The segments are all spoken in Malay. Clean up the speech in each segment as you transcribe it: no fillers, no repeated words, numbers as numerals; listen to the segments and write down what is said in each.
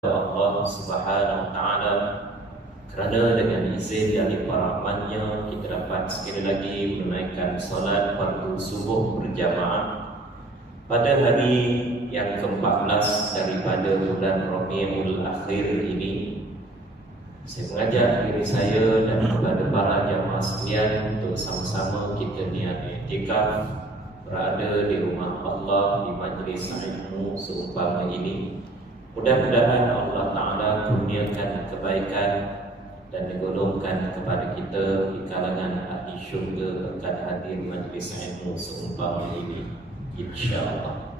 Allah Subhanahu wa taala, kerana dengan izin dari rahmatnya kita dapat sekali lagi menunaikan solat fardu subuh berjamaah pada hari yang ke-14 daripada bulan Rabiul Akhir ini. Saya mengajak diri saya dan kepada para jamaah sekalian untuk sama-sama kita niat i'tikaf berada di rumah Allah di majlis ilmu seumpama ini. Mudah-mudahan Allah Ta'ala kurniakan kebaikan dan digolongkan kepada kita di kalangan ahli syurga berkat hadir majlis ilmu seumpama ini, insyaAllah.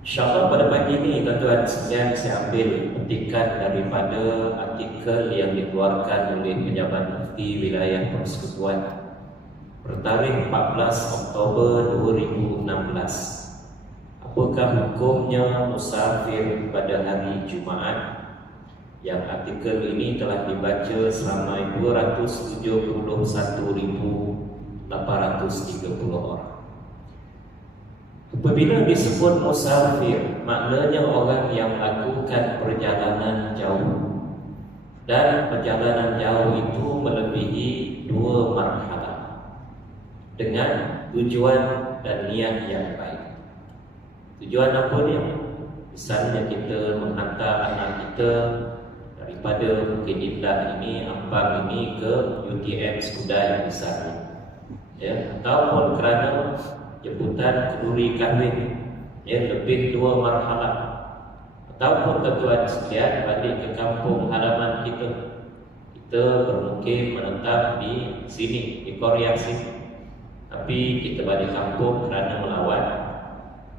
InsyaAllah pada pagi ini tuan-tuan sekalian, saya ambil petikan daripada artikel yang dikeluarkan oleh Pejabat Mufti Wilayah Persekutuan bertarikh 14 Oktober 2016. Apakah hukumnya musafir pada hari Jumaat? Yang artikel ini telah dibaca seramai 271,830 orang. Apabila disebut musafir, maknanya orang yang melakukan perjalanan jauh, dan perjalanan jauh itu melebihi 2 marhalah dengan tujuan dan niat yang baik. Tujuan apa dia? Misalnya kita menghantar anak kita daripada Bukit Indah ini, Ampang ini ke UTM Skudai misalnya, ya, ataupun kerana jemputan kenduri kahwin, ya, lebih 2 marhalah, ataupun tuan sekalian balik ke kampung halaman kita, kita bermukim menetap di sini, di Korea sini, tapi kita balik kampung kerana melawan,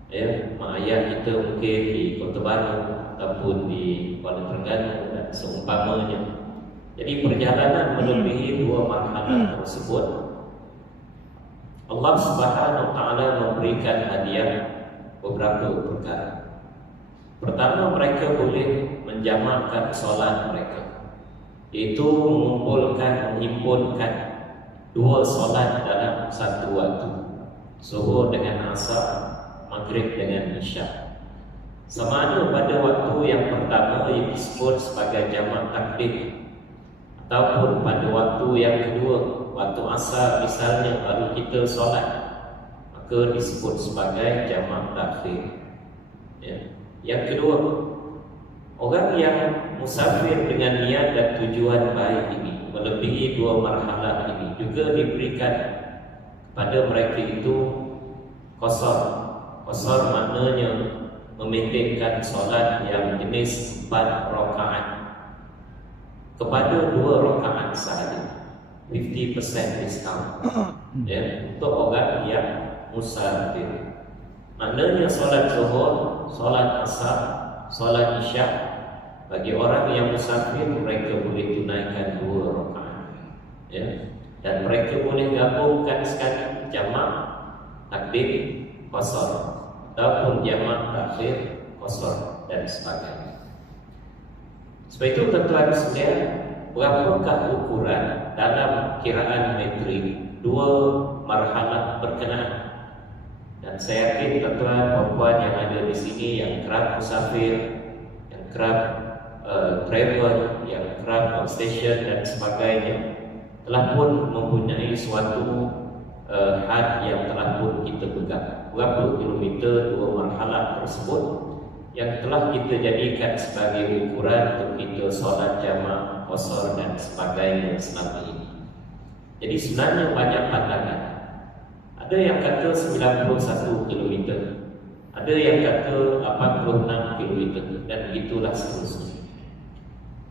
ya, mak ayah kita mungkin di Kota Baru ataupun di Kuala Terengganu dan seumpamanya. Jadi perjalanan melebihi 2 marhalah tersebut, Allah Subhanahu wa taala memberikan hadiah beberapa perkara. Pertama, mereka boleh menjamakkan solat mereka, iaitu menghimpunkan 2 solat dalam satu waktu, zuhur dengan asar, maghrib dengan isya. Sama ada pada waktu yang pertama yang disebut sebagai jamak takdim, ataupun pada waktu yang kedua, waktu asar misalnya baru kita solat, maka disebut sebagai jamak takhir, ya. Yang kedua, orang yang musafir dengan niat dan tujuan baik ini melebihi 2 marhalah ini juga diberikan pada mereka itu qasar. Qasar maknanya memendekkan solat yang jenis 4 rakaat kepada 2 rakaat sahaja, 50% discount, ya, untuk orang yang musafir. Maknanya solat zuhur, solat asar, solat isya, bagi orang yang musafir mereka boleh tunaikan 2 rakaat, ya, dan mereka boleh gabungkan sekali jamak takdim qasar ataupun jamak takhir qasar dan sebagainya. Sebab itu tuan-tuan sekalian, berapakah ukuran dalam kiraan metrik 2 marhalah berkenaan? Dan saya yakin tuan-tuan puan yang ada di sini yang kerap musafir, yang kerap travel, yang kerap on station dan sebagainya, telah pun mempunyai suatu had yang telah pun kita pegang. Berapa kilometer 2 marhalah tersebut yang telah kita jadikan sebagai ukuran untuk kita solat jamak, qasar dan sebagainya selama ini. Jadi sebenarnya banyak pandangan. Ada yang kata 91 km, ada yang kata 86 km, dan begitulah seterusnya.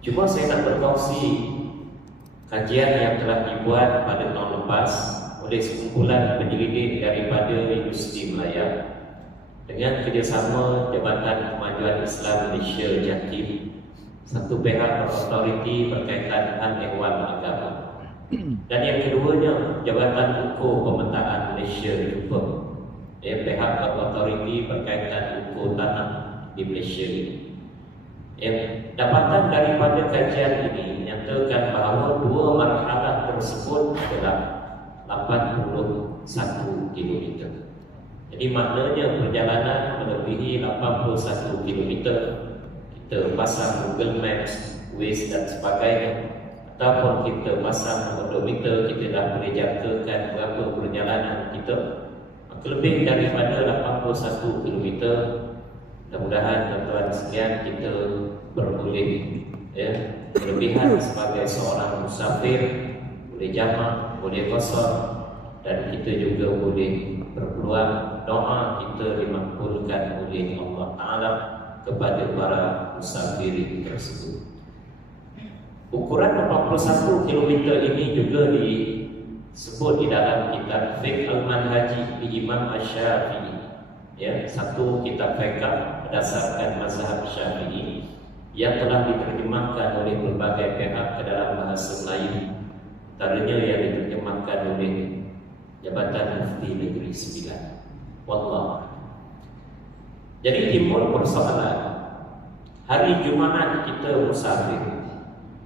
Cuma saya nak berkongsi kajian yang telah dibuat pada tahun lepas oleh sekumpulan penyelidik daripada Universiti Melaya dengan kerjasama Jabatan Kemajuan Islam Malaysia Jatim, satu pihak berautoriti berkaitan dengan ehwal agama, dan yang keduanya Jabatan Ukur Pemetaan Malaysia Jepun, pihak berautoriti berkaitan ukur tanah di Malaysia ini. Dapatan daripada kajian ini menyatakan bahawa 2 marhalah tersebut adalah 81 km. Jadi maknanya perjalanan melebihi 81 km kita pasang Google Maps, Waze dan sebagainya, ataupun kita pasang odometer, kita dah boleh jangkakan berapa perjalanan kita, maka lebih daripada 81 km. Mudah-mudahan tuan-tuan sekalian kita berboleh kelebihan sebagai seorang musafir, boleh jamak, boleh qasar, dan kita juga boleh berpeluang doa kita dimakbulkan oleh Allah Ta'ala kepada para musafir tersebut. Ukuran 41 km ini juga disebut di dalam kitab Fiqh Al-Manhaji di Imam Asy-Syafi'i, satu kitab fiqh berdasarkan mazhab Syafi'i yang telah diterjemahkan oleh berbagai pihak ke dalam bahasa Melayu, antaranya yang diterjemahkan oleh Jabatan Mufti Negeri Sembilan. Wallah. Jadi timbul persoalan, hari Jumaat kita musafir,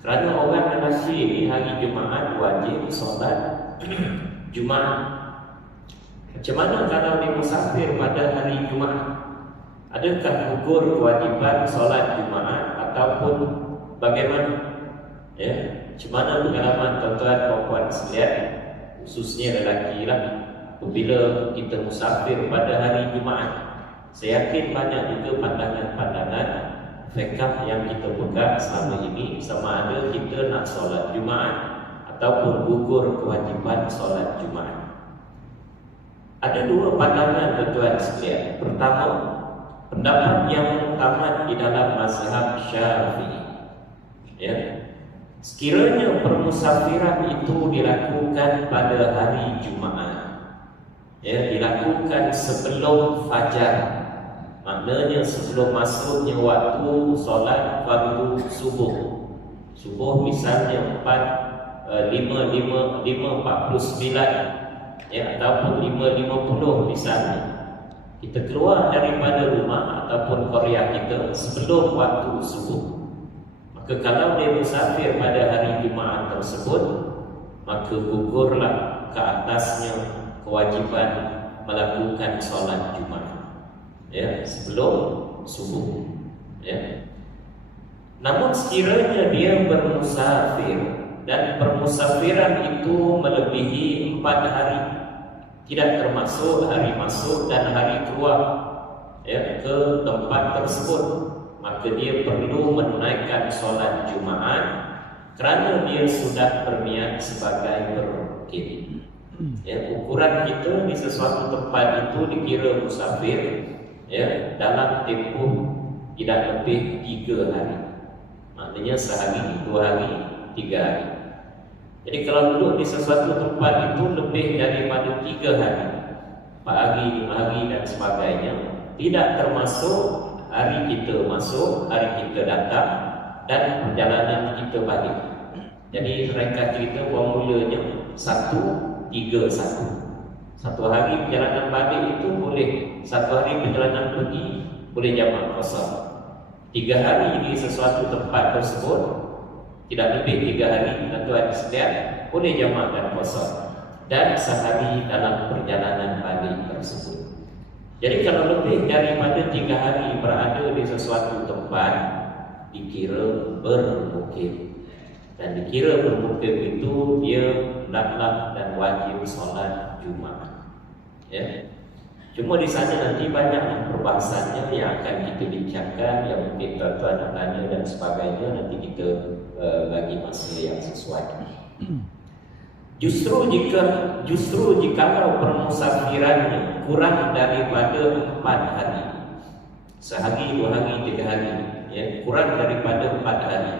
kerana orang Malaysia ini hari Jumaat wajib solat Jumaat. Macam mana kalau dia musafir pada hari Jumaat? Adakah gugur kewajiban solat Jumaat ataupun bagaimana? Macam mana pengalaman tuan-tuan puan-puan sekalian, khususnya lelaki lah, apabila kita musafir pada hari Jumaat? Saya yakin banyak juga pandangan-pandangan fiqh yang kita pegang selama ini, sama ada kita nak solat Jumaat ataupun gugur kewajiban solat Jumaat. Ada dua pandangan tuan-tuan sekalian. Pertama, pendapat yang utama di dalam mazhab Syafi'i, sekiranya permusafiran itu dilakukan pada hari Jumaat, dilakukan sebelum fajar, maknanya sebelum masuknya waktu solat fardu subuh. Subuh misalnya 5:49 ataupun 5:50 misalnya, kita keluar daripada rumah ataupun qaryah kita sebelum waktu subuh, maka kalau dia musafir pada hari Jumaat tersebut, maka gugurlah ke atasnya kewajipan melakukan solat Jumaat sebelum subuh. Namun sekiranya dia bermusafir dan permusafiran itu melebihi 4 hari, tidak termasuk hari masuk dan hari keluar ke tempat tersebut, maka dia perlu menunaikan solat Jumaat kerana dia sudah berniat sebagai bermukim. Ukuran kita di sesuatu tempat itu dikira musafir dalam tempoh tidak lebih 3 hari, maknanya sehari, 2 hari, 3 hari. Jadi kalau duduk di sesuatu tempat itu lebih daripada 3 hari, 4 hari, 5 hari dan sebagainya, tidak termasuk hari kita masuk, hari kita datang dan perjalanan kita balik. Jadi mereka cerita formulanya 1-3-1. 1 hari perjalanan balik itu boleh, 1 hari perjalanan pergi boleh jamak qasar. 3 hari di sesuatu tempat tersebut, tidak lebih 3 hari, tuan-tuan sekalian, boleh jamak dan qasar, dan sehari dalam perjalanan balik tersebut. Jadi kalau lebih daripada 3 hari berada di sesuatu tempat, dikira bermukim. Dan dikira bermukim itu dia hendaklah dan wajib solat Jumaat. Cuma di sana nanti banyak perbahasannya yang akan kita bincangkan, yang mungkin tuan-tuan nak tanya dan sebagainya, nanti kita bagi masa yang sesuai. Justru jika permusafirannya kurang daripada 4 hari, sehari, 2 hari, 3 hari, kurang daripada 4 hari,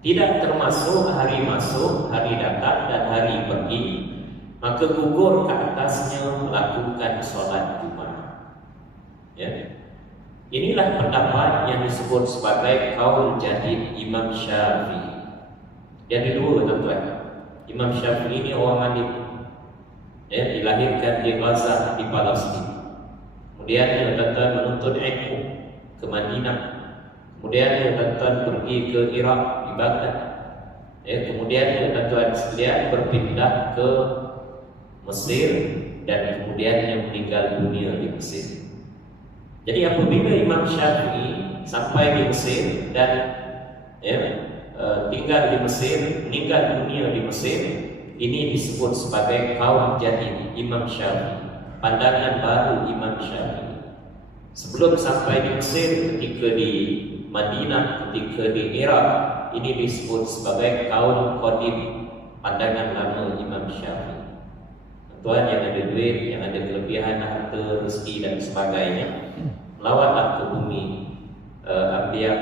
tidak termasuk hari masuk, hari datang dan hari pergi, maka gugur ke atasnya melakukan solat Jumaat. Inilah pendapat yang disebut sebagai qaul jadid Imam Syafi'i. Yang kedua, tuan-tuan, Imam Syafi'i ini orang Alim, dilahirkan di Gaza di Palestin. Kemudian dia tuan-tuan menuntut ilmu ke Madinah. Kemudian dia tuan-tuan pergi ke Iraq di Baghdad. Kemudian dia tuan-tuan sekalian berpindah ke Mesir dan kemudian yang meninggal dunia di Mesir. Jadi apabila Imam Syafi'i sampai di Mesir dan tinggal di Mesir, meninggal dunia di Mesir. Ini disebut sebagai kaum jadid Imam Syafi'i, pandangan baru Imam Syafi'i. Sebelum sampai di Mesir, ketika di Madinah, ketika di Irak, ini disebut sebagai kaum qadim, pandangan lama Imam Syafi'i. Tuan yang ada duit, yang ada kelebihan harta, rezeki dan sebagainya, melawatlah ke bumi Anbiya,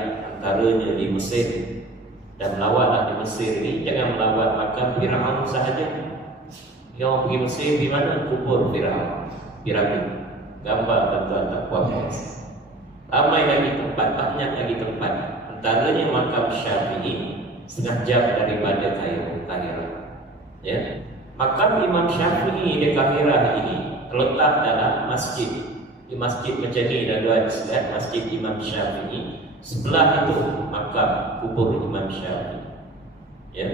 antaranya di Mesir. Dan melawatlah di Mesir ini, jangan melawat makam Firaun sahaja. Yang pergi Mesir di mana? Kubur Firaun, piramid, gambar tuan tak puas. Ramai lagi tempat, banyak lagi tempat. Antaranya makam Syafi'i, setengah jam daripada Kairo. Ya, makam Imam Syafi'i di Kahirah ini terletak dalam masjid. Di masjid macam ni dan dua sekalian, masjid Imam Syafi'i. Sebelah itu makam kubur Imam Syafi'i. Ya.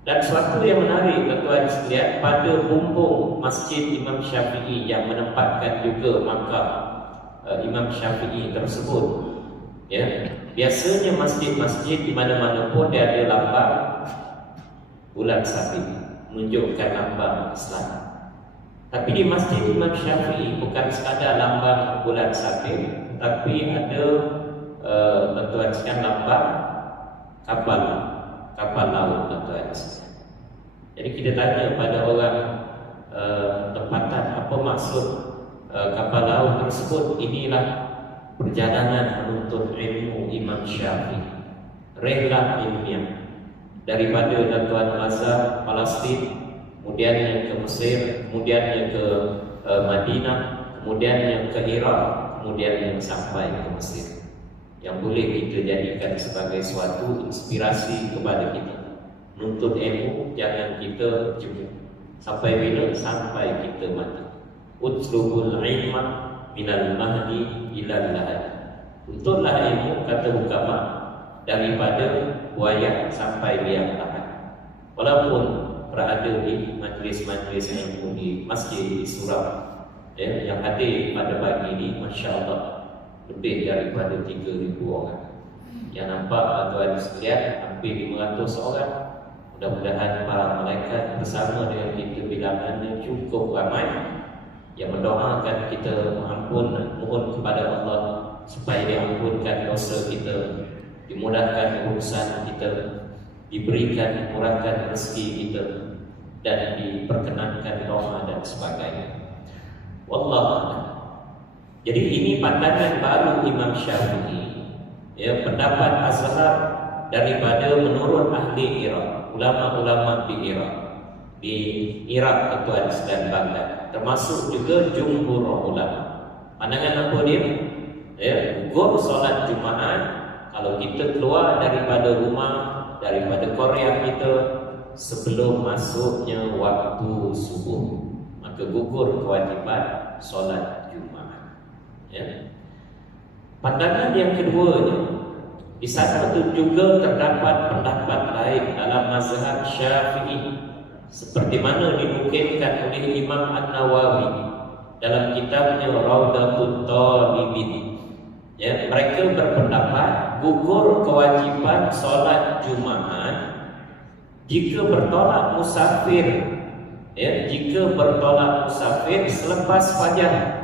Dan suatu yang menarik tuan sekalian, pada bumbung masjid Imam Syafi'i yang menempatkan juga makam Imam Syafi'i tersebut. Ya. Biasanya masjid-masjid di mana-mana pun dia ada lambang bulan sabit, menunjukkan lambang Islam. Tapi di masjid Imam Syafi'i bukan sekadar lambang bulan sabit, tapi ada tuan sekalian lambang kapal laut tuan sekalian. Jadi kita tanya pada orang tempatan apa maksud kapal laut tersebut. Inilah perjalanan menuntut ilmu Imam Syafi'i, rehlah ilmiah daripada Tuan Azhar Palestin, kemudiannya ke Mesir, kemudiannya ke Madinah, kemudiannya ke Irak, kemudiannya sampai ke Mesir. Yang boleh kita jadikan sebagai suatu inspirasi kepada kita. Menuntut ilmu jangan kita jumpa. Sampai bila? Sampai kita mati. Utlubul ilma minal mahdi ilal lahad. Tuntutlah ilmu, kata ulama, daripada buaya sampai liang lahat. Walaupun berada di majlis-majlis ilmu di masjid di Surau, yang hadir pada pagi ini, Masya Allah, lebih daripada 3,000 orang. Yang nampak tuan sekalian, hampir 500 orang. Mudah-mudahan para malaikat bersama dengan kita bilangannya cukup ramai, yang mendoakan kita mohon kepada Allah supaya diampunkan dosa kita, dimudahkan urusan kita, diberikan dimurahkan rezeki kita, dan diperkenankan doa dan sebagainya. Wallahu. Jadi ini pandangan baru Imam Syafi'i, ya, pendapat Azhar daripada menurut ahli Irak, ulama-ulama di Irak tuan dan Baghdad, termasuk juga jumhur ulama. Pandangan apa dia? Ya, gugur solat Jumaat kalau kita keluar daripada rumah, daripada Korea kita sebelum masuknya waktu subuh, maka gugur kewajiban solat. Ya. Pandangan yang keduanya, di sana itu juga terdapat pendapat lain dalam mazhab Syafi'i, seperti mana dinukilkan oleh Imam An-Nawawi dalam kitabnya Raudatul Talibin. Ya, mereka berpendapat gugur kewajiban solat Jumaat jika bertolak musafir. Ya, jika bertolak musafir selepas fajar.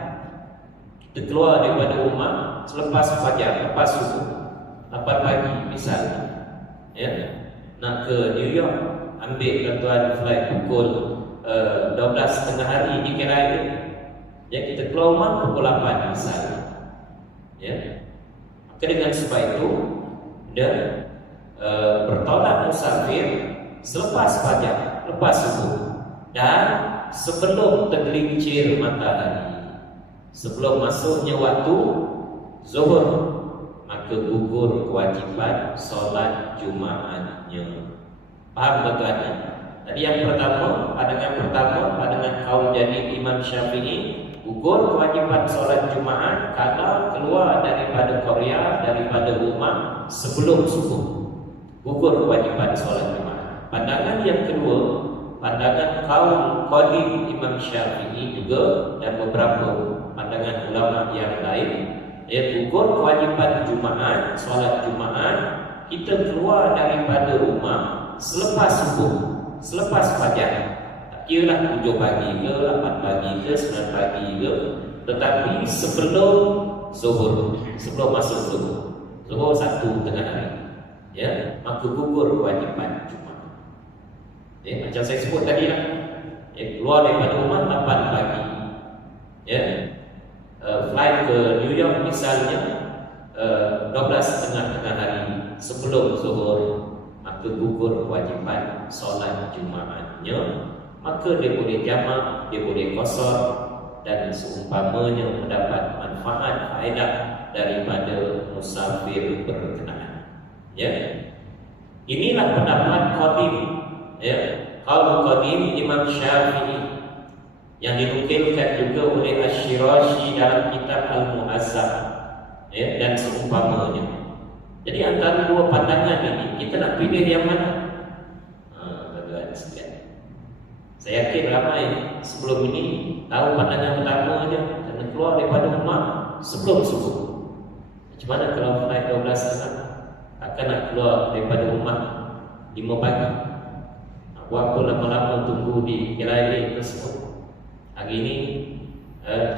Kita keluar daripada rumah selepas fajar, lepas subuh, 8 pagi misalnya, ya, nak ke New York, ambil tuan flight pukul 12 tengah hari di KLIA, ya, kita keluar rumah pukul 8 misalnya, ya. Maka dengan sebab itu dia bertolak musafir selepas fajar, lepas subuh, dan sebelum tergelincir matahari, sebelum masuknya waktu zuhur, maka gugur kewajiban solat Jumaatnya. Faham tuan? Tadi yang pertama, pandangan kaum jadid Imam Syafi'i, gugur kewajiban solat Jumaat kalau keluar daripada Korea, daripada rumah sebelum subuh, gugur kewajiban solat Jumaat. Pandangan yang kedua, pandangan kaum qadim Imam Syafi'i juga, dan beberapa pandangan ulama yang lain, gugur kewajipan Jumaat, solat Jumaat, kita keluar daripada rumah selepas subuh, selepas fajar. Tak kiralah 7 pagi ke, 8 pagi ke, 9 pagi ke, tetapi sebelum zuhur, sebelum masuk zuhur. Zuhur 1 tengah hari. Ya, maka gugur kewajipan Jumaat. Macam saya sebut tadi lah. Keluar daripada rumah 8 pagi. Flight ke New York misalnya 12 tengah hari sebelum zuhur, maka gugur kewajipan solat Jumaatnya. Maka dia boleh jamak, dia boleh qasar, dan seumpamanya mendapat manfaat faedah daripada musafir berkenaan. Inilah pendapat qadim, qaul qadim Imam Syafi'i, yang dinukilkan juga oleh Asy-Syirazi dalam kitab Al-Mu'azzam, dan seumpamanya. Jadi antara dua pandangan ini, kita nak pilih yang mana? Tuan-tuan sekalian, saya yakin ramai sebelum ini tahu pandangan pertama aja, kena keluar daripada rumah sebelum subuh. Macam mana kalau flight 12 tengah, akan nak keluar daripada rumah 5 pagi? Buat apa lama-lama tunggu di KLIA tersebut? Hari ini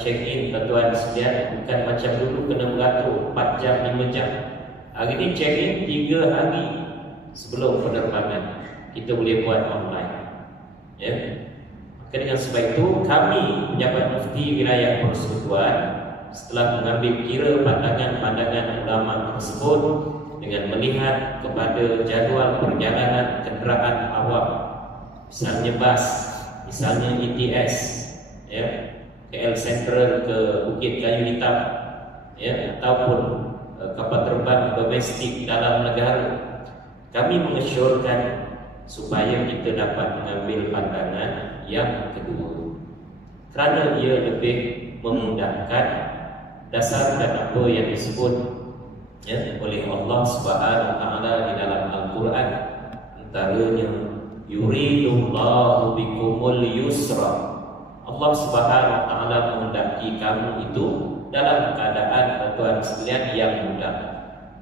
check-in tuan-tuan sekalian bukan macam dulu kena beratur 4 jam, 5 jam. Hari ini check-in 3 hari sebelum penerbangan. Kita boleh buat online. Maka dengan sebab itu, kami Pejabat Mufti Wilayah Persekutuan setelah mengambil kira pandangan-pandangan ulama tersebut dengan melihat kepada jadual perjalanan kenderaan awam, misalnya bas, misalnya ETS, KL Sentral ke Bukit Kayu Hitam, ataupun kapal terbang domestik dalam negara, kami mengesyorkan supaya kita dapat mengambil pandangan yang kedua, kerana ia lebih memudahkan dasarkan apa yang disebut oleh Allah Subhanahu wa taala di dalam Al-Quran, antaranya yuridullahu bikumul yusra. Allah Subhanahu wa taala menghendaki kamu itu dalam keadaan tuan sekalian yang mudah.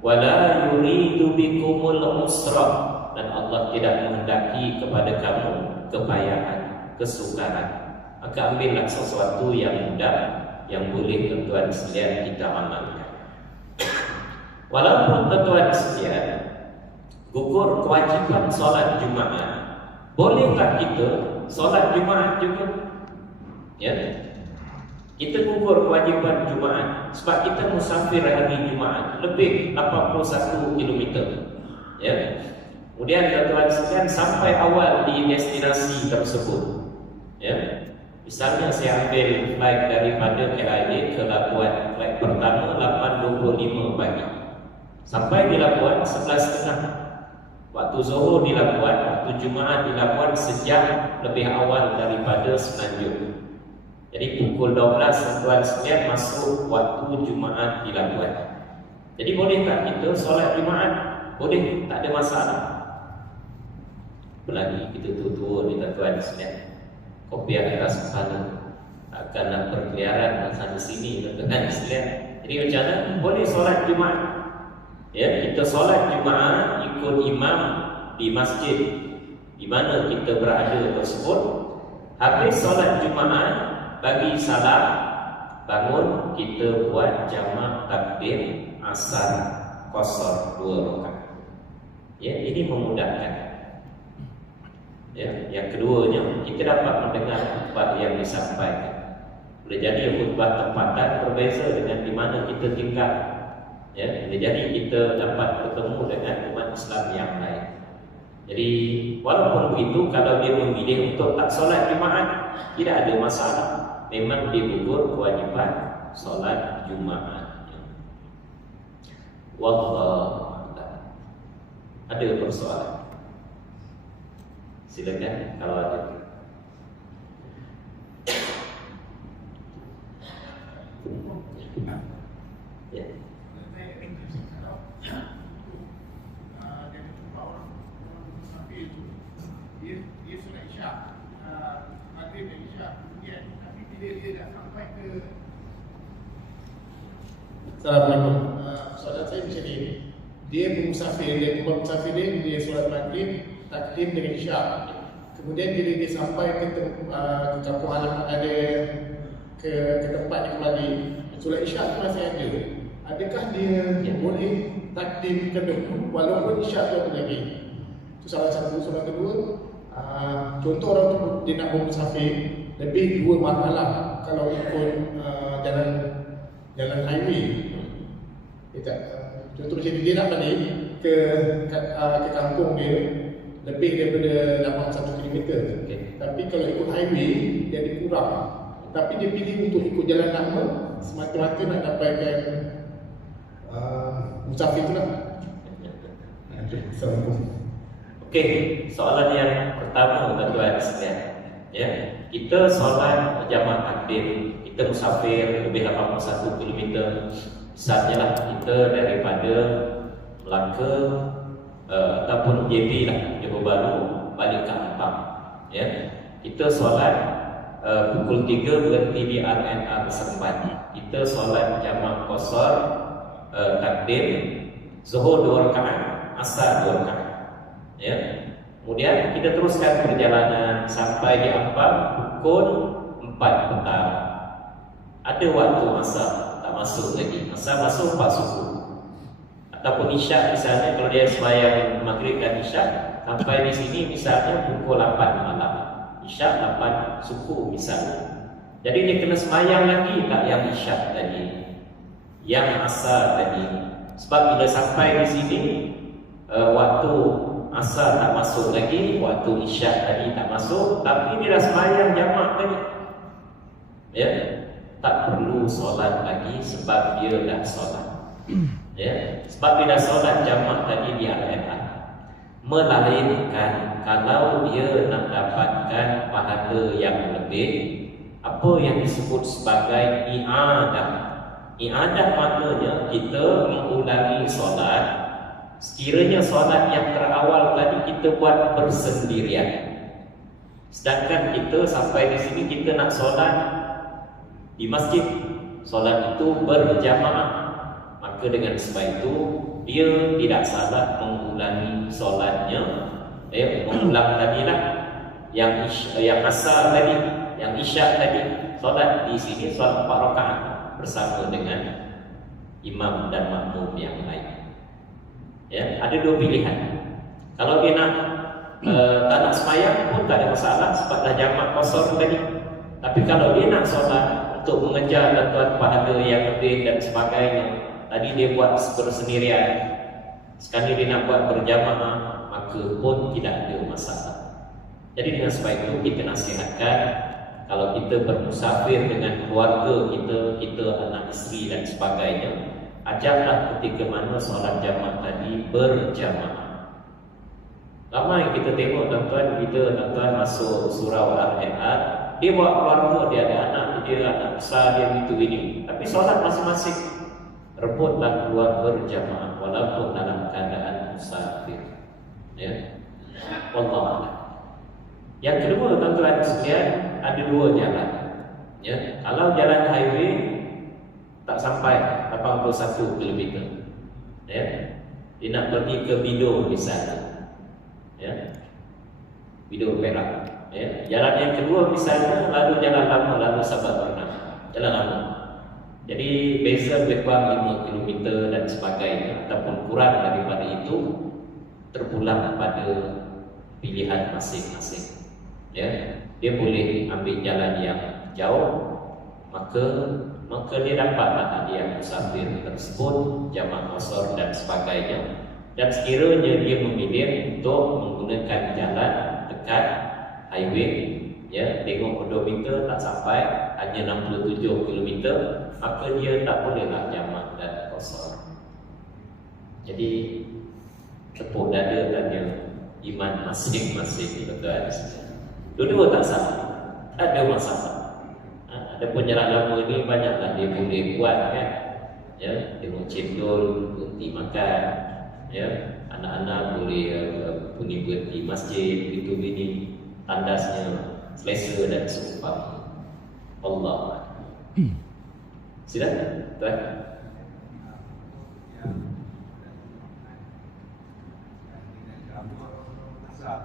Wala yuridu bikumul usra, dan Allah tidak menghendaki kepada kamu kepayahan, kesukaran. Maka ambillah sesuatu yang mudah yang boleh tuan sekalian kita amalkan. Walaupun tuan sekalian gugur kewajipan solat Jumaat, bolehkah kita solat Jumaat juga? Kita gugur kewajipan Jumaat sebab kita musafir hari Jumaat lebih 81 km. Kemudian tuan-tuan sekalian sampai awal di destinasi tersebut. Misalnya saya ambil flight daripada KLIA ke Labuan, flight pertama 8.25 pagi. Sampai di Labuan 11.30. Waktu zuhur di Labuan, waktu Jumaat di Labuan sejam lebih awal daripada Semenanjung. Jadi pukul 12 tuan sekalian masuk waktu Jumaat di Labuan. Jadi bolehkah kita solat Jumaat? Boleh, tak ada masalah. Apalagi kita tua-tua ni tuan sekalian, kopi atas kepala, akan nak berkeliaran sana sini tuan sekalian. Jadi macam mana? Boleh solat Jumaat. Kita solat Jumaat ikut imam di masjid di mana kita berada tersebut. Habis solat Jumaat, bagi salat, bangun, kita buat jamak takbir asar qasar 2 rakaat. Ini memudahkan. Yang keduanya, kita dapat mendengar khutbah yang disampaikan. Boleh jadi khutbah tempatan berbeza dengan di mana kita tinggal. Boleh jadi kita dapat bertemu dengan umat Islam yang lain. Jadi walaupun begitu, kalau dia memilih untuk tak solat Jumaat, tidak ada masalah. Memang dia gugur kewajipan solat Jumaat. Wallahu a'lam. Ada persoalan? Silakan kalau ada. Ya. Dia solat Isyak, maghrib dan Isyak kemudian, tapi bila dia dah sampai ke Assalamualaikum. Soalan saya macam ni. Dia bermusafir, dia solat maghrib, takdim dengan isyak. Kemudian bila dia sampai ke kampung halaman ada ke tempat dia kembali, solat isyak tu masih ada. Adakah dia boleh takdim kedua walaupun isyak tu ada lagi? Itu salah satu. Soalan kedua, contoh orang tu dia nak bermusafir lebih 2 malam kalau ikut jalan highway. Contoh macam dia nak balik ke kampung dia lebih daripada 81 km. Tapi kalau ikut highway dia ada kurang. Tapi dia pilih untuk ikut jalan lama semata-mata nak dapatkan musafir tu lah. Assalamualaikum. Okey, soalan yang pertama tuan-tuan sekalian. Ya, kita solat berjamaah takdim, kita musafir lebih 81 km. Misalnya kita daripada Melaka ataupun JB lah, Johor Bahru balik ke Ampang. Ya, kita solat pukul 3 berhenti di RNR Seremban. Kita solat jamaah qasar takdim, Zuhur 2 rakaat, Asar 2 rakaat. Ya. Kemudian kita teruskan perjalanan sampai di Ampang pukul 4 petang. Ada waktu asar tak masuk lagi. Asar masuk 4 suku. Ataupun isyak misalnya, kalau dia sembahyang maghrib dan isyak sampai di sini misalnya pukul 8 malam. Isyak 8 suku misalnya. Jadi dia kena sembahyang lagi tak yang isyak tadi, yang asar tadi. Sebab bila sampai di sini waktu asar tak masuk lagi, waktu isyak tadi tak masuk, tapi dia dah sembahyang jamak tadi. Ya, tak perlu solat lagi sebab dia dah solat. Ya, sebab dia dah solat jamak tadi di RNR. Melainkan kalau dia nak dapatkan pahala yang lebih, apa yang disebut sebagai i'adah. I'adah maknanya kita mengulangi solat. Sekiranya solat yang terawal tadi kita buat bersendirian, sedangkan kita sampai di sini kita nak solat di masjid, solat itu berjamaah, maka dengan sebab itu dia tidak salah mengulangi solatnya. Mengulang tadilah yang asar tadi, yang isyak tadi, solat di sini solat 4 rakaat bersama dengan imam dan makmum yang lain. Ya, ada 2 pilihan. Kalau dia nak tak nak sembahyang pun tak ada masalah sebab dah jamak qasar tadi. Tapi kalau dia nak solat untuk mengejar tuan pahala yang lebih dan sebagainya, tadi dia buat bersendirian, sekali dia nak buat berjamaah, maka pun tidak ada masalah. Jadi dengan sebab itu kita nasihatkan, kalau kita bermusafir dengan keluarga kita anak isteri dan sebagainya, ajaklah ketika mana solat jamaah tadi berjamaah. Ramai kita tengok tuan-tuan, bila tuan-tuan masuk surau RNR, dia bawa keluarga, dia ada anak dia, anak besar dia, gitu ini. Tapi solat masing-masing, rebutlah keluar berjamaah walaupun dalam keadaan musafir. Ya, wallahu a'lam. Yang kedua tuan-tuan sekalian, ada 2 jalan. Ya, kalau jalan highway tak sampai 81 km. Ya. Dia nak pergi ke Bido misalnya. Ya. Bido Perak. Ya. Jalan yang kedua misalnya lalu jalan lama, lalu Sabah Bernah. Jalan lama. Jadi beza lebih kurang 5 km dan sebagainya, ataupun kurang daripada itu, terpulang pada pilihan masing-masing. Ya. Dia boleh ambil jalan yang jauh, maka dia dapatlah hadiah musafir tersebut, jamak qasar dan sebagainya. Dan sekiranya dia memilih untuk menggunakan jalan dekat highway, ya, tengok odometer tak sampai, hanya 67 km, maka dia tak bolehlah jamak dan qasar. Jadi tepuk dada tanya iman masing-masing tuan-tuan. Dua-dua tak salah, tak ada masalah. Ada penjalan lama ni banyaklah dia boleh buat kan. Ya, tengok cendol, berhenti makan. Ya, anak-anak boleh berhenti masjid, itu ini tandasnya selesa dan seumpama. Allah. Silakan tuan.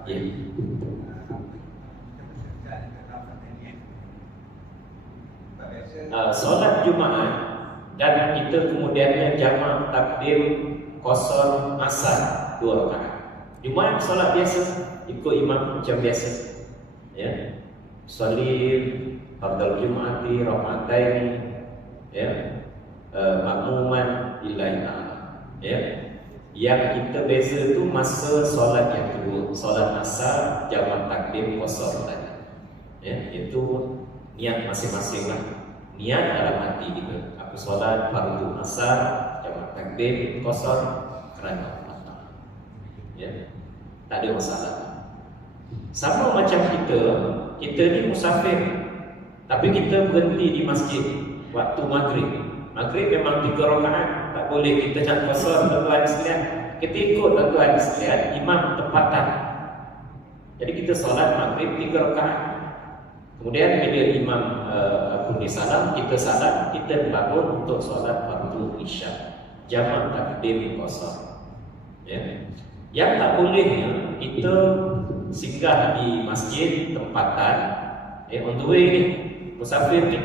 Ya. Solat Jumaat dan kita kemudiannya jamak takdim qasar asar 2 rakaat. Jumaat solat biasa ikut imam macam biasa. Ya. Salim fardhu Jum'ati raka'ataini ya. Makmuman lillahi ta'ala. Ya. Yang kita beza tu masa solat yang kedua, solat asar jamak takdim qasar tadi. Ya, itu niat masing-masing lah. Niat dalam hati kita. Aku solat fardhu asar jamak takdim qasar kerana Allah. Ya. Tak ada masalah. Sama macam kita ni musafir, tapi kita berhenti di masjid waktu maghrib. Maghrib memang 3 rakaat, tak boleh kita nak qasar tuan-tuan sekalian. Kita ikut tuan-tuan sekalian imam tempatan. Jadi kita solat maghrib 3 rakaat. Kemudian bila imam bunyi salam, kita salam, kita bangun untuk solat fardhu isya. Jamak takdim qasar. Ya. Yang tak bolehnya kita singgah di masjid tempatan, on the way ni, musafir ni.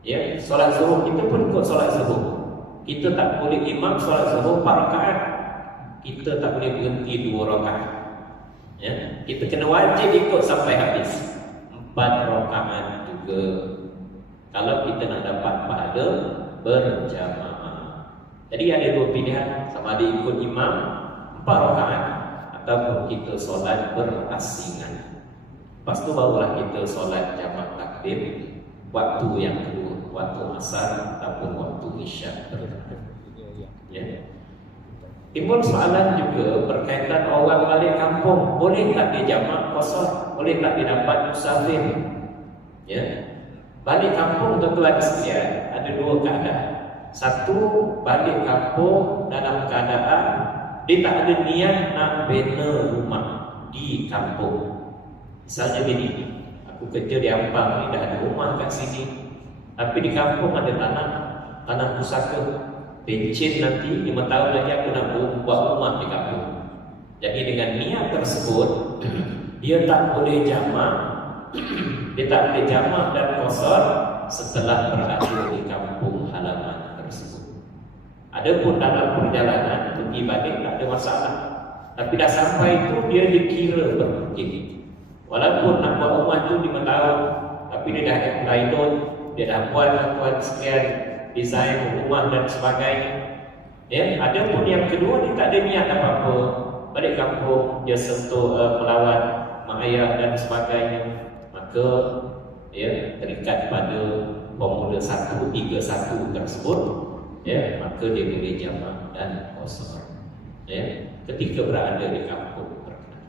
Ya, solat zuhur kita pun ikut solat zuhur. Kita tak boleh imam solat zuhur 4 rakaat. Kita tak boleh berhenti 2 rakaat. Ya, kita kena wajib ikut sampai habis. 4 rakaat juga. Kalau kita nak dapat pahala berjamaah. Jadi ada 2 pilihan, sama ada ikut imam 4 rakaat ataupun kita solat berasingan. Lepas tu barulah kita solat jamak takdim waktu yang kedua, waktu asar ataupun waktu isyak. Ya. Timbul soalan juga berkaitan orang balik kampung, boleh tak dia jamak qasar? Boleh tak dia dapat musafir? Ya. Balik kampung tuan-tuan sekalian ada 2 keadaan. Satu, balik kampung dalam keadaan dia tak ada niat nak bina rumah di kampung. Misalnya gini, aku kerja di Ampang ni dah ada rumah kat sini, tapi di kampung ada tanah pusaka. Pencen nanti 5 tahun lagi aku nak buat rumah di kampung. Jadi dengan niat tersebut dia tak boleh jamak, dia tak boleh jamak dan qasar setelah berada di kampung halaman tersebut. Adapun dalam perjalanan pergi balik tak ada masalah. Tapi dah sampai itu dia dikira bermukim. Walaupun nak buat rumah tu 5 tahun, tapi dia dah apply loan, dia dah buat tuan sekalian desain rumah dan sebagainya. Ya, adapun yang kedua dia tak ada niat apa-apa. Balik kampung dia sentuh melawat mak ayah dan sebagainya. Maka ya terikat pada formula 131 tersebut. Ya, maka dia boleh jamak dan qasar. Ya, ketika berada di kampung terkenal.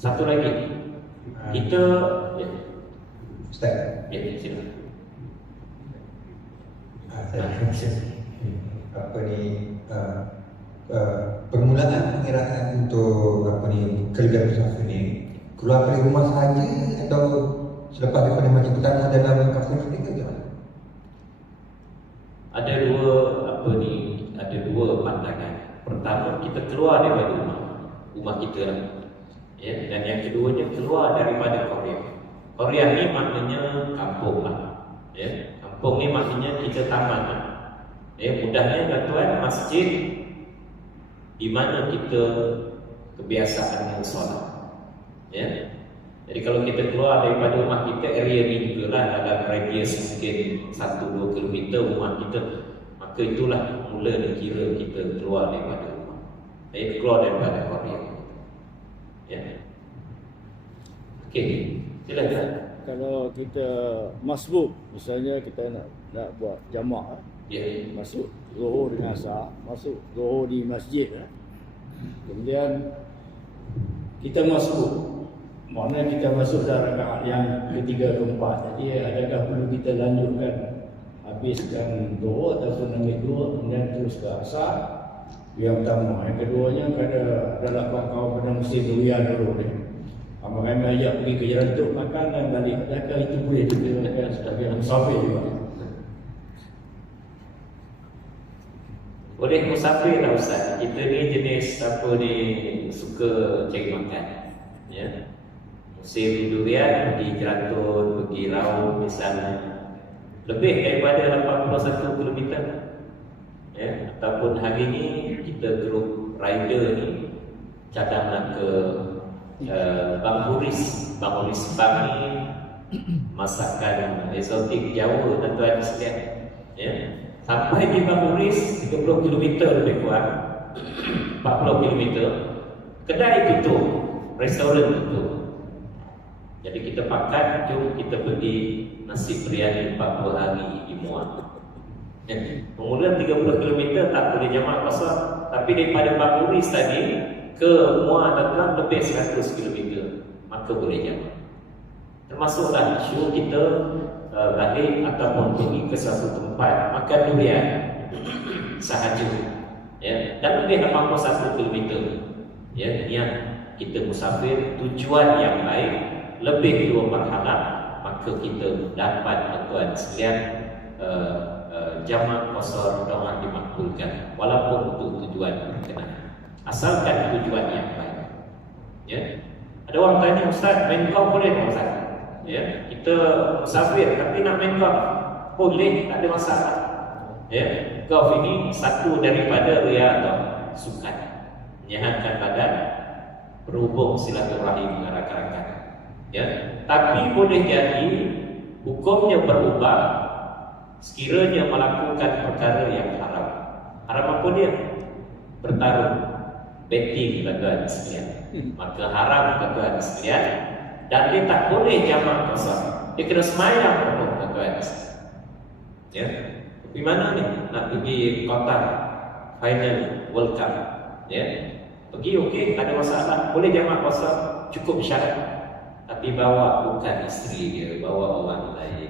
Satu lagi, kita ya. Ustaz. Ya, silakan. Apa ni permulaan pengiraan untuk kelebihan musafir ni keluar dari rumah sahaja atau selepas daripada macam pertama dalam kampung ni ke? Ada dua pandangan. Pertama, kita keluar daripada rumah kita lah. Ya, dan yang keduanya keluar daripada Korea. Korea ni maknanya kampung lah. Ya, kampung ni maknanya kita taman lah. Ya, mudahnya tuan masjid di mana kita kebiasaan solat. Ya. Jadi kalau kita keluar daripada rumah kita, area ni juga lah dalam radius mungkin 1-2 km rumah kita, maka itulah mula dikira kita keluar daripada rumah. Jadi keluar daripada Korea. Ya. Okey, silakan. Kalau kita masbuk, misalnya kita nak buat jamak, Ya. masuk zuhur dengan asar, masuk zuhur di masjid, kemudian kita masuk, maknanya kita masuk dalam rakaat yang ketiga keempat. Jadi adakah perlu kita lanjutkan habiskan zuhur ataupun ambil dua kemudian terus ke asar? Yang pertama. Yang keduanya adalah kawan-kawan pada musim durian dulu ni. Ramai-ramai ajak pergi ke jalan untuk makan dan balik. Adakah itu boleh digunakan sebagai musafir juga? Boleh musafir lah Ustaz. Kita ni jenis apa ni, suka cari makan. Ya. Musim durian, pergi Jeratun, pergi Raung misalnya. Lebih daripada 81 km. Ya. Ataupun hari ni kita grup rider ni cadang nak ke Bang Huris. Bang Huris Bang ni masakan eksotik Jawa tuan-tuan sekalian. Ya. Sampai di Bang Huris 30 km lebih kurang, 40 km, kedai tutup, restoran tutup. Jadi kita pakat, jom kita pergi nasi biryani 40 hari di Muar. Kemudian 30 km tak boleh jamak kosong, tapi daripada Bang Huris tadi ke Muar tuan-tuan lebih 100 km, maka boleh jamak. Termasuklah isu kita balik ataupun pergi ke satu tempat makan durian sahaja, ya, dan lebih 81 km, ya, niat kita musafir, tujuan yang baik, lebih 2 marhalah, maka kita dapat tuan sekalian jamak qasar doa dimakbulkan walaupun untuk tujuan berkenaan, asalkan tujuan yang baik. Ya, ada orang tanya, Ustaz, main golf boleh tak Ustaz? Ya, kita musafir tapi nak main golf boleh, tak ada masalah. Ya, golf ini satu daripada riyadhah, sukan, menyehatkan badan, berhubung silaturahim dengan rakan-rakan. Ya, tapi boleh jadi hukumnya berubah sekiranya melakukan perkara yang haram. Haram apa dia? Bertaruh, betting tuan-tuan sekalian. Maka haram tuan-tuan sekalian. Dan dia tak boleh jamak qasar. Dia kena semayang penuh tuan-tuan. Ya. Di mana ni? Nak pergi Qatar final World Cup. Ya. Pergi okey, tak ada masalah. Boleh jamak qasar, cukup syarat. Tapi bawa bukan isteri dia, bawa orang lain.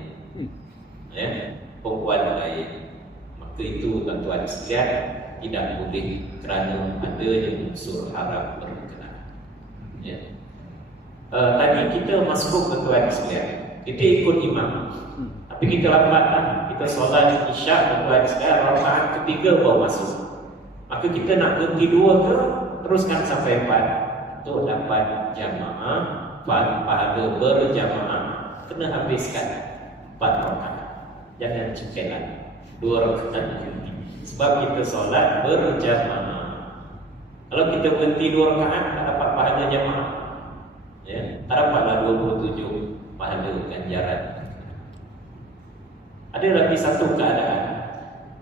Ya, perempuan lain. Maka itu tuan-tuan sekalian tidak boleh kerana adanya unsur haram berkenaan. Ya. Tadi kita masuk tuan-tuan sekalian, kita ikut imam, tapi kita lambat lah. Kita solat isyak tuan-tuan sekalian, rakaat ketiga baru masuk. Maka kita nak berhenti 2 ke teruskan sampai 4 untuk dapat jamaah, pahala berjamaah, kena habiskan 4 rakaat. Jangan cekailan 2 rakaat, sebab kita solat berjamaah. Kalau kita berhenti 2 rakaat tak dapat pahala jamaah. Ya, tak dapatlah 27 pahala ganjaran. Ada lagi satu keadaan.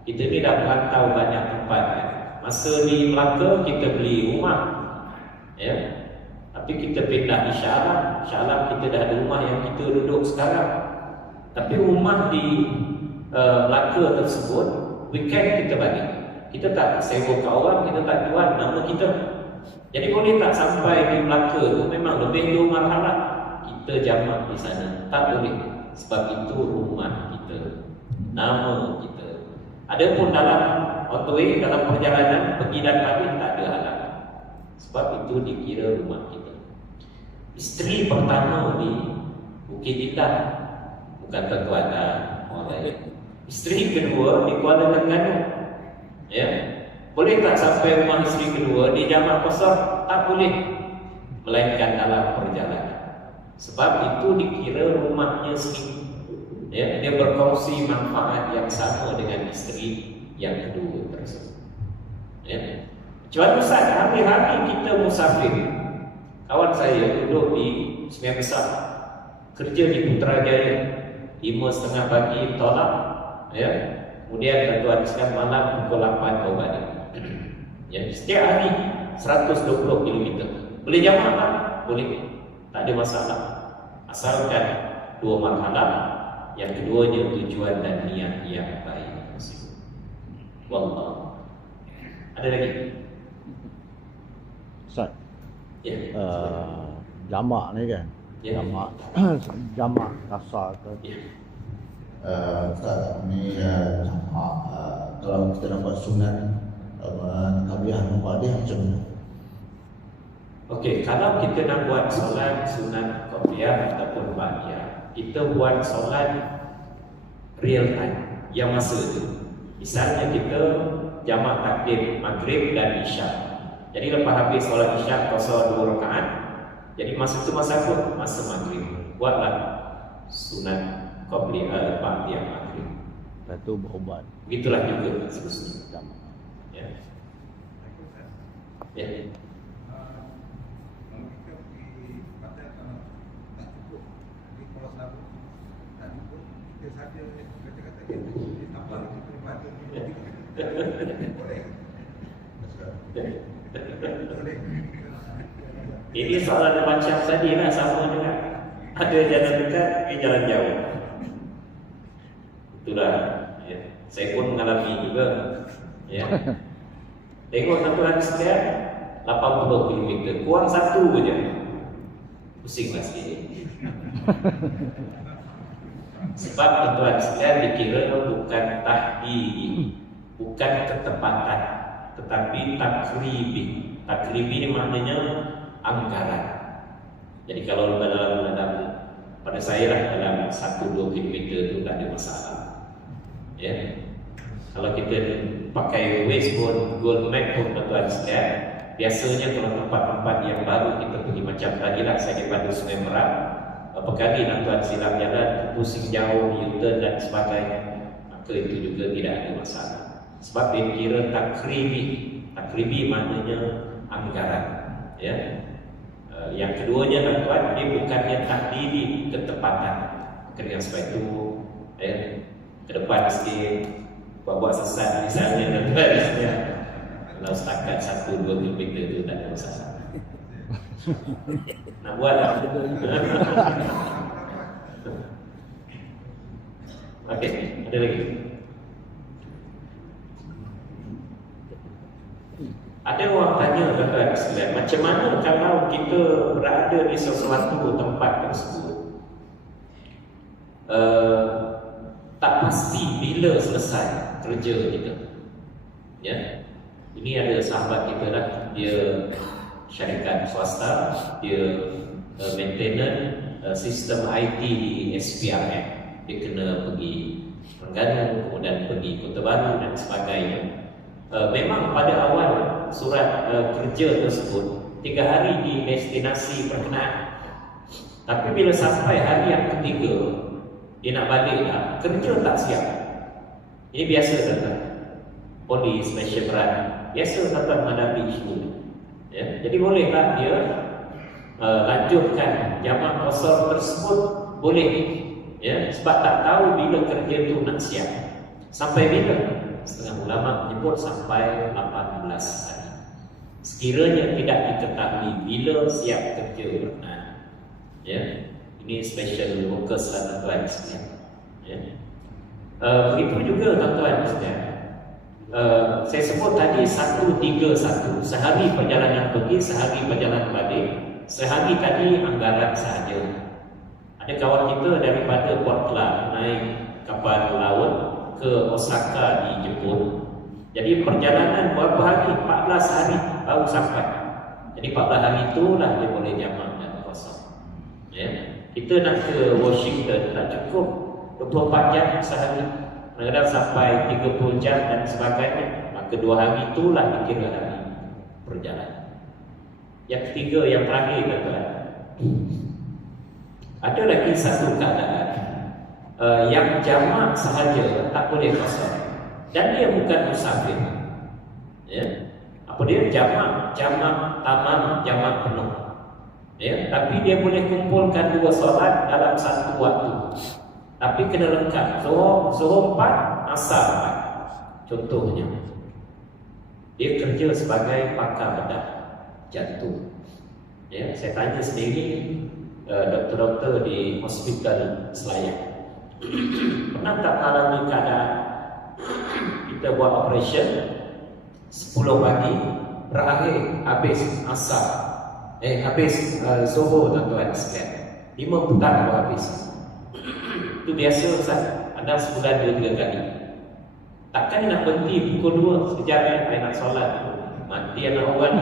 Kita ni dah merantau banyak tempat kan. Masa di Melaka kita beli rumah, ya. Tapi kita pindah di Shah Alam. Shah Alam kita dah ada rumah yang kita duduk sekarang. Tapi rumah di Melaka tersebut, weekend kita balik. Kita tak sewa ke orang, kita tak jual nama kita. Jadi boleh tak sampai di Melaka tu memang lebih 2 marhalah kita jamak di sana? Tak boleh, sebab itu rumah kita, nama kita. Adapun dalam autoway, dalam perjalanan pergi dan balik tak ada halang, sebab itu dikira rumah kita. Isteri pertama di Bukit Indah, bukan tuan-tuan orang lain. Isteri kedua di Kuala Terengganu. Ya, boleh tak sampai rumah isteri kedua di jamak qasar? Tak boleh, melainkan dalam perjalanan. Sebab itu dikira rumahnya sendiri. Ya, dia berkongsi manfaat yang sama dengan isteri yang kedua tersebut. Ya. Kecuali Ustaz, hari-hari kita musafir. Kawan saya duduk di Sungai Besar, kerja di Putrajaya, 5:30 pagi tolak, ya. Kemudian tuan sekalian malam pukul 8 baru balik. Ya, setiap hari 120 km. Boleh jamak tak? Boleh. Tak ada masalah. Asalkan 2 marhalah, yang keduanya tujuan dan niat yang baik. Wallah. Ada lagi? Ustaz, Ya. jamak ni kan, Ya. jamak kasar ke? Ya. Ustaz, ni jamak, kalau kita dapat sunat Qabliyah Muqaddiyah macam mana? Okey, kalau kita nak buat solat sunat Qabliyah ataupun Ba'diyah, kita buat solat real time yang masa tu. Misalnya kita jamak takdim maghrib dan isya. Jadi lepas habis solat isya qasar 2 rakaat. Jadi masa itu masa apa? Masa maghrib. Buatlah sunat qabliyah ba'diyah maghrib. Lepas tu berubat. Begitulah juga seterusnya. Jamak. Ya. Ya. Kalau kita pergi pantai tak cukup di Pulau Selangor, tak cukup kita saja kata-kata kita tambah kita pada boleh. Boleh. Ini soalan macam tadi lah, sama juga. Ada jalan dekat, jalan jauh. Itulah. Ya. Saya pun mengalami juga. Ya. Tengok tuan-tuan sekalian, 80 km, kurang satu saja. Pusinglah sikit. Sebab tuan-tuan sekalian dikira bukan tahdidi, bukan ketepatan, tetapi takribi. Takribi ini maknanya anggaran. Jadi kalau dalam pada saya lah dalam 1-2 km itu tak ada masalah. Ya. Kalau kita pakai Waze pun, Google Map pun tuan-tuan sekalian, biasanya kalau tempat-tempat yang baru kita pergi macam tadi lah, saya daripada Sungai Merak, apa kali nak tuan silap jalan, pusing jauh, U-turn dan sebagainya, maka itu juga tidak ada masalah. Sebab dia kira takribi. Takribi maknanya anggaran. Ya. Yang keduanya tuan-tuan, dia bukannya tahdidi, ketepatan. Kerana sebab itu ke depan sikit buat sesat misalnya tuan-tuan sekalian. Kalau setakat 1-2 km itu tak ada masalah. Nak buat tak? Okey, ada lagi? Ada orang tanya tuan-tuan sekalian, macam mana kalau kita berada di sesuatu tempat tersebut, tak pasti bila selesai kerja kita. Ya. Ini ada sahabat kita lah, dia syarikat swasta, dia maintenance sistem IT di SPRM. Dia kena pergi Terengganu, kemudian pergi Kota Baru dan sebagainya. Memang pada awal surat kerja tersebut 3 hari di destinasi berkenaan. Tapi bila sampai hari yang ketiga, dia nak balik lah, kerja tak siap. Ini biasa tuan-tuan. Polis, special branch, biasa tuan-tuan menghadapi isu ni. Ya, jadi bolehlah dia lanjutkan jamak qasar tersebut, boleh. Ya, sebab tak tahu bila kerja tu nak siap. Sampai bila? Setengah ulama menyebut sampai 18 hari. Sekiranya tidak diketahui bila siap kerja berkenaan. Ya. Ini special workers lah tuan-tuan sekalian. Ya. Begitu juga tuan-tuan sekalian. Saya sebut tadi 1-3-1. Sehari perjalanan pergi, sehari perjalanan balik. Sehari tadi anggaran sahaja. Ada kawan kita daripada Port Klang naik kapal laut ke Osaka di Jepun. Jadi perjalanan berapa hari? 14 hari baru sampai. Jadi 14 hari itulah dia boleh jamak dan kosong. Ya. Kita nak ke Washington tak cukup 24 jam sehari. Kadang-kadang sampai 30 jam dan sebagainya. Maka 2 hari itulah dikira hari perjalanan. Yang ketiga, yang terakhir tuan-tuan, ada lagi satu keadaan yang jamak sahaja tak boleh kosong. Dan dia bukan musafir. Ya. Apa dia? Jamak tamam, jamak penuh. Ya, tapi dia boleh kumpulkan 2 solat dalam satu waktu. Tapi kena lengkap. Zuhur 4, asar 4. Contohnya, dia kerja sebagai pakar bedah jantung. Ya, saya tanya sendiri doktor-doktor di hospital Selayar. Pernah tak alami keadaan kita buat operation 10 pagi, berakhir habis asar, habis zuhur tuan-tuan sekalian, 5 petang baru habis. Itu biasa Ustaz, ada sebulan 2-3 kali. Takkan nak berhenti pukul 2 sekejap saya nak solat, mati anak orang.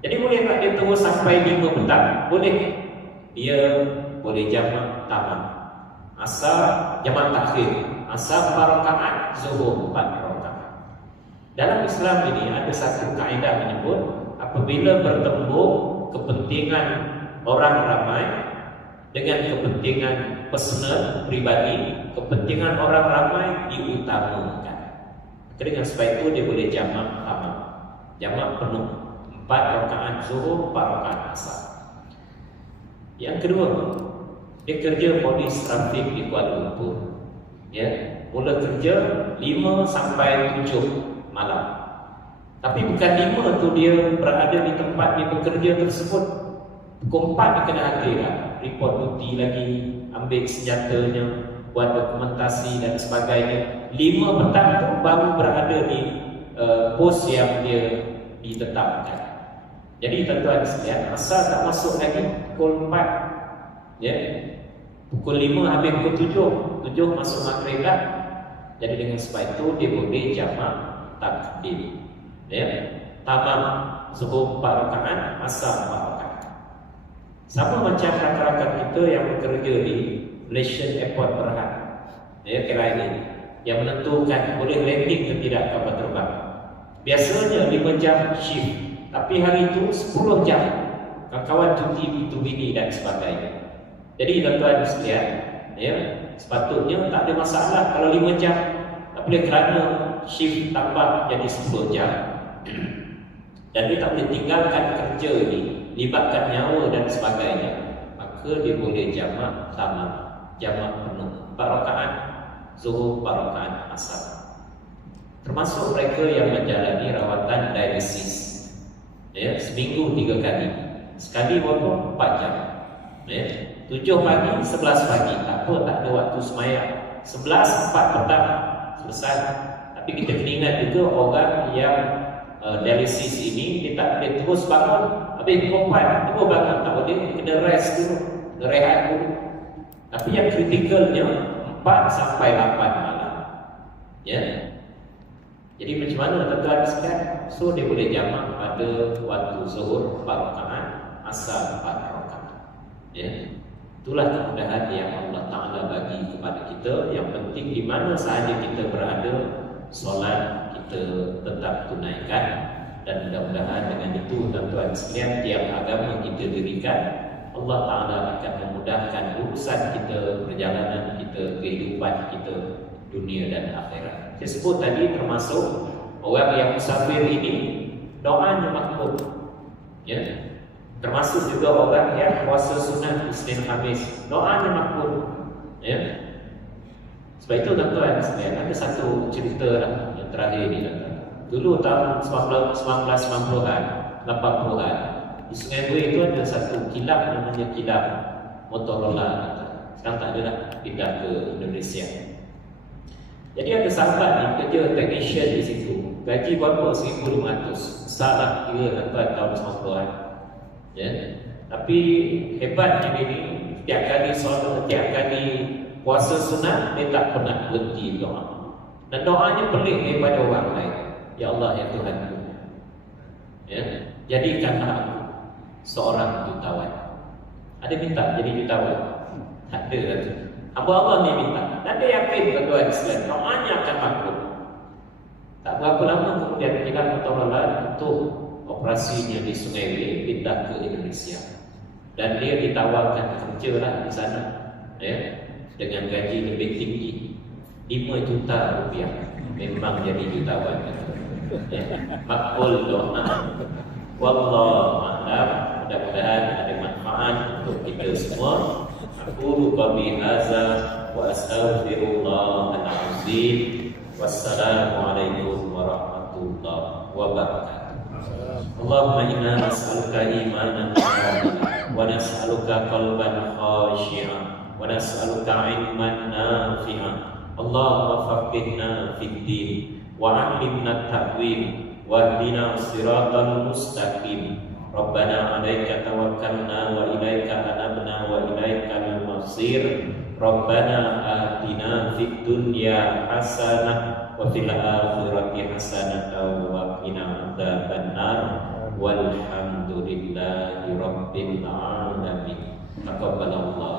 Jadi boleh tak dia tunggu sampai 5 petang? Boleh. Dia boleh jamak tamam. Asar jamak takhir. Asar 4 rakaat, zuhur 4 rakaat. Dalam Islam ini ada satu kaedah menyebut apabila bertemu kepentingan orang ramai dengan kepentingan personal pribadi, kepentingan orang ramai diutamakan. Dengan sebab itu dia boleh jamak tamat, jamak penuh, 4 rakaat zuhur, 4 rakaat asar. Yang kedua, dia kerja polis trafik di Kuala Lumpur. Ya, mula kerja 5 sampai 7 malam. Tapi bukan 5 tu dia berada di tempat dia bekerja tersebut. Pukul 4 dia kena hadir lah, report duty lagi, ambil senjatanya, buat dokumentasi dan sebagainya. 5 petang tu baru berada di pos yang dia ditetapkan. Jadi tuan-tuan sekalian, asal tak masuk lagi pukul 4, ya, pukul 5 habis pukul 7 masuk maghrib dah. Jadi dengan sebab itu dia boleh jamak takdim, ya, tamam zuhur 4 rakaat, asar 4 rakaat. Sama macam rakan-rakan kita yang bekerja di Malaysian Airport Berhad, ya, KLIA, yang menentukan boleh landing ke tidak kapal terbang. Biasanya 5 jam shift, tapi hari itu 10 jam kawan cuti itu bini dan sebagainya. Jadi tuan-tuan sekalian, ya, sepatutnya tak ada masalah kalau 5 jam. Tapi kerana shift tambah jadi 10 jam dan dia tak boleh tinggalkan kerja ini, libatkan nyawa dan sebagainya, maka dia boleh jamak tamat, jamak penuh, 4 rakaat zuhur, 4 rakaat asar. Termasuk mereka yang menjalani rawatan dialisis, ya, seminggu 3 kali, sekali berapa? 4 jam, ya, 7 pagi, 11 pagi, tak apa, tak ada waktu semayang. 11, 4 petang, selesai. Tapi kita kena ingat juga orang yang dialisis ini, dia tak boleh terus bangun habis pukul 4 terus bangun, tak boleh, dia kena rest dulu, kena rehat dulu. Tapi yang kritikalnya 4 sampai 8 malam, ya. Jadi macam mana tuan-tuan sekalian? So dia boleh jamak pada waktu zuhur 4 rakaat, asar 4 rakaat, ya. Itulah kemudahan yang Allah Ta'ala bagi kepada kita. Yang penting di mana sahaja kita berada, solat kita tetap tunaikan. Dan mudah-mudahan dengan itu tuan-tuan sekalian, tiap agama kita dirikan, Allah Ta'ala akan memudahkan urusan kita, perjalanan kita, kehidupan kita, dunia dan akhirat. Saya sebut tadi termasuk orang yang musafir ini, doanya makbul, ya. Termasuk juga orang yang puasa sunat Isnin Khamis, doanya makbul, ya. Sebab itu tuan-tuan sekalian, ada satu cerita lah yang terakhir ni, tuan-tuan. Dulu tahun 1990-an, 80-an, di Sungai Buih itu ada satu kilap namanya kilap Motorola. Sekarang tak ada lah, pindah ke Indonesia. Jadi ada sahabat ni kerja technician di situ, gaji berapa? 1,500. Besar lah kira tuan-tuan tahun 90-an, ya. Tapi hebatnya dia ni, tiap kali solat, tiap kali puasa sunat, dia tak pernah berhenti doa. Dan doanya pelik daripada orang lain. Ya Allah, ya Tuhanku, ya, jadikanlah aku seorang jutawan. Ada minta jadi jutawan? Tak ada lah tu. Allah ni minta. Dan dia yakin tuan-tuan sekalian, doanya akan makbul. Tak berapa lama kemudian kita Motorola untuk operasinya di Sungai Buih pindah ke Indonesia. Dan dia ditawarkan kerja lah di sana, ya, dengan gaji lebih tinggi, 5 juta rupiah. Memang jadi jutawan, ya. Makbul doa. Wallahu a'lam. Mudah-mudahan ada manfaat untuk kita semua. Aku qawli hadza wa astaghfirullah al-azim. Wassalamualaikum warahmatullahi wabarakatuh. Allahumma inna nas'aluka imanan kamila wa nas'aluka qalban khashi'an wa nas'aluka ilman nafi'an. Allahumma faqihna fid din wa 'allimna at-ta'wil wa hdina siratal mustaqim. Rabbana 'alaika tawakkalna wa ilaika anabna wa ilaikal masir. Rabbana atina fid dunya hasanah wa fil akhirati hasanah wa qina adzabannar. Walhamdulillahi rabbil alamin. Taqabbalallah